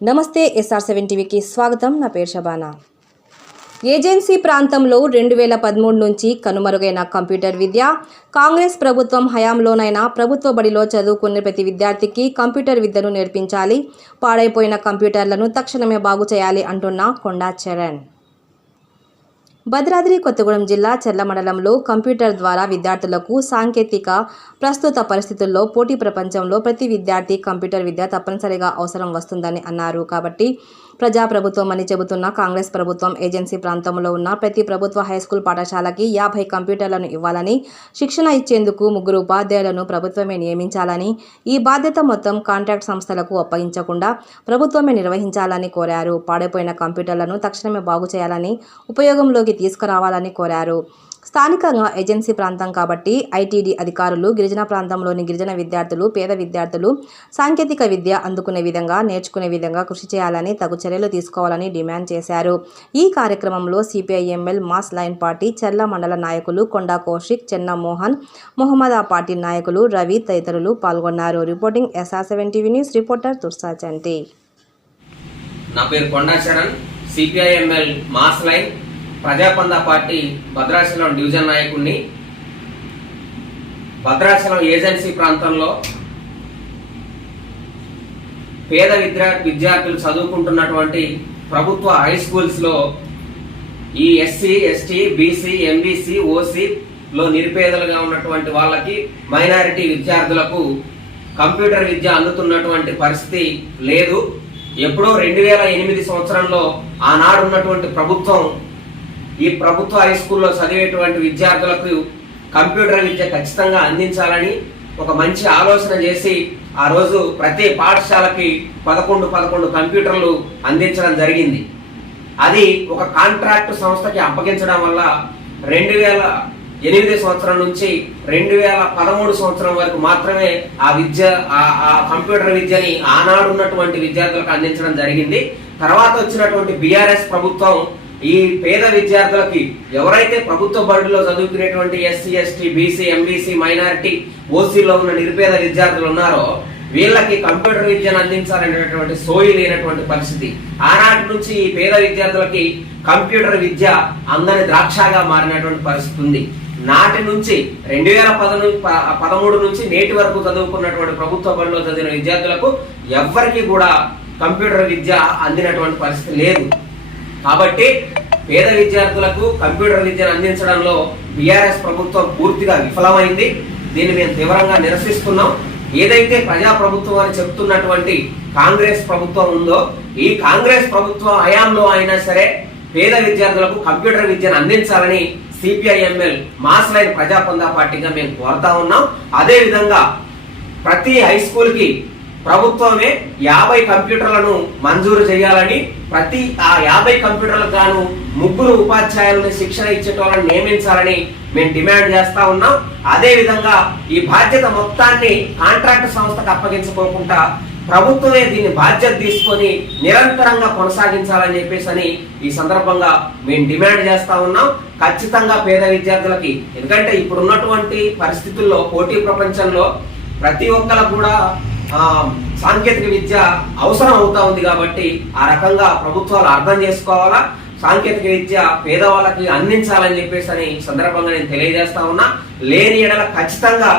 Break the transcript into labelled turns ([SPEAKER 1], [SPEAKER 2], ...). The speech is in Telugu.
[SPEAKER 1] నమస్తే ఎస్ఆర్ సెవెన్ టీవీకి స్వాగతం. నా పేరు షబానా. ఏజెన్సీ ప్రాంతంలో రెండు వేల పదమూడు నుంచి కనుమరుగైన కంప్యూటర్ విద్య కాంగ్రెస్ ప్రభుత్వం హయాంలోనైనా ప్రభుత్వ బడిలో చదువుకునే ప్రతి విద్యార్థికి కంప్యూటర్ విద్యను నేర్పించాలి పాడైపోయిన కంప్యూటర్లను తక్షణమే బాగు చేయాలి అంటున్న కొండా చరణ్. భద్రాద్రి కొత్తగూడెం జిల్లా చెర్ల మండలంలో కంప్యూటర్ ద్వారా విద్యార్థులకు సాంకేతిక ప్రస్తుత పరిస్థితుల్లో పోటీ ప్రపంచంలో ప్రతి విద్యార్థి కంప్యూటర్ విద్య తప్పనిసరిగా అవసరం వస్తుందని అన్నారు. కాబట్టి ప్రజాప్రభుత్వం అని చెబుతున్న కాంగ్రెస్ ప్రభుత్వం ఏజెన్సీ ప్రాంతంలో ఉన్న ప్రతి ప్రభుత్వ హైస్కూల్ పాఠశాలకి యాభై కంప్యూటర్లను ఇవ్వాలని శిక్షణ ఇచ్చేందుకు ముగ్గురు ఉపాధ్యాయులను ప్రభుత్వమే నియమించాలని ఈ బాధ్యత మొత్తం కాంట్రాక్ట్ సంస్థలకు అప్పగించకుండా ప్రభుత్వమే నిర్వహించాలని కోరారు. పాడైపోయిన కంప్యూటర్లను తక్షణమే బాగు చేయాలని ఉపయోగంలోకి తీసుకురావాలని కోరారు. స్థానికంగా ఏజెన్సీ ప్రాంతం కాబట్టి ఐటీడీ అధికారులు గిరిజన ప్రాంతంలోని గిరిజన విద్యార్థులు పేద విద్యార్థులు సాంకేతిక విద్య అందుకునే విధంగా నేర్చుకునే విధంగా కృషి చేయాలని తగు చర్యలు తీసుకోవాలని డిమాండ్ చేశారు. ఈ కార్యక్రమంలో CPIML mass line party Cherla మండల నాయకులు కొండా కౌశిక్ చెన్న మోహన్ మొహమ్మద్ ఆ పార్టీ నాయకులు రవి తదితరులు పాల్గొన్నారు. Reporting SR seven TV news reporter Tursa Chanti.
[SPEAKER 2] నా పేరు Konda Charan CPIML mass line ప్రజాపంద party Bhadrachalam division నాయకుడిని భద్రాచలం ఏజెన్సీ ప్రాంతంలో పేద విద్యా విద్యార్థులు చదువుకుంటున్నటువంటి ప్రభుత్వ హై స్కూల్స్లో ఈ ఎస్సీ ఎస్టీ బీసీ ఎంబీసీ ఓసీలో నిరుపేదలుగా ఉన్నటువంటి వాళ్ళకి మైనారిటీ విద్యార్థులకు కంప్యూటర్ విద్య అందుతున్నటువంటి పరిస్థితి లేదు. ఎప్పుడో రెండు వేల ఎనిమిది సంవత్సరంలో ఆనాడు ఉన్నటువంటి ప్రభుత్వం ఈ ప్రభుత్వ హై స్కూల్లో చదివేటువంటి విద్యార్థులకు కంప్యూటర్ విద్య ఖచ్చితంగా అందించాలని ఒక మంచి ఆలోచన చేసి ఆ రోజు ప్రతి పాఠశాలకి పదకొండు పదకొండు కంప్యూటర్లు అందించడం జరిగింది. అది ఒక కాంట్రాక్ట్ సంస్థకి అప్పగించడం వల్ల రెండు వేల ఎనిమిది సంవత్సరం నుంచి రెండు వేల పదమూడు సంవత్సరం వరకు మాత్రమే ఆ విద్య ఆ- కంప్యూటర్ విద్యని ఆనాడు ఉన్నటువంటి విద్యార్థులకు అందించడం జరిగింది. తర్వాత వచ్చినటువంటి బీఆర్ఎస్ ప్రభుత్వం ఈ పేద విద్యార్థులకి ఎవరైతే ప్రభుత్వ బడుల్లో చదువుకునేటువంటి SC ST BC MBC minority ఓసీలో ఉన్న నిరుపేద విద్యార్థులు ఉన్నారో వీళ్ళకి కంప్యూటర్ విద్యను అందించాలనేటువంటి సోయి లేనటువంటి పరిస్థితి. ఆనాటి నుంచి ఈ పేద విద్యార్థులకి కంప్యూటర్ విద్య అందని ద్రాక్షగా మారినటువంటి పరిస్థితి ఉంది. నాటి నుంచి రెండు వేల పదను పదమూడు నుంచి నేటి వరకు చదువుకున్నటువంటి ప్రభుత్వ బడిలో చదివిన విద్యార్థులకు ఎవ్వరికీ కూడా కంప్యూటర్ విద్య అందినటువంటి పరిస్థితి లేదు. కాబట్టి పేద విద్యార్థులకు కంప్యూటర్ విద్యను అందించడంలో బీఆర్ఎస్ ప్రభుత్వం పూర్తిగా విఫలమైంది. దీన్ని మేము తీవ్రంగా నిరసిస్తున్నాం. ఏదైతే ప్రజా ప్రభుత్వం అని చెప్తున్నటువంటి కాంగ్రెస్ ప్రభుత్వం ఉందో ఈ కాంగ్రెస్ ప్రభుత్వం హయాంలో అయినా సరే పేద విద్యార్థులకు కంప్యూటర్ విద్యను అందించాలని సిపిఐఎంఎల్ మాస్ లైన్ ప్రజా పార్టీగా మేము కోరుతా ఉన్నాం. అదే విధంగా ప్రతి హై స్కూల్కి ప్రభుత్వమే యాభై కంప్యూటర్లను మంజూరు చేయాలని ప్రతి ఆ యాభై కంప్యూటర్లకు గాను ముగ్గురు ఉపాధ్యాయులను శిక్షణ ఇచ్చేటోళ్ళని నియమించాలని మేము డిమాండ్ చేస్తా ఉన్నాం. అదే విధంగా ఈ బాధ్యత మొత్తాన్ని కాంట్రాక్ట్ సంస్థకు అప్పగించుకోకుండా ప్రభుత్వమే దీన్ని బాధ్యత తీసుకొని నిరంతరంగా కొనసాగించాలని చెప్పేసి అని ఈ సందర్భంగా మేము డిమాండ్ చేస్తా ఉన్నాం. ఖచ్చితంగా పేద విద్యార్థులకి ఎందుకంటే ఇప్పుడున్నటువంటి పరిస్థితుల్లో పోటీ ప్రపంచంలో ప్రతి ఒక్కరు కూడా సాంకేతిక విద్య అవసరం అవుతా ఉంది కాబట్టి ఆ రకంగా ప్రభుత్వాలు అర్థం చేసుకోవాలా? సాంకేతిక విద్య పేదవాళ్ళకి అందించాలని చెప్పేసి అని ఈ సందర్భంగా నేను తెలియజేస్తా ఉన్నా. లేని ఎడల ఖచ్చితంగా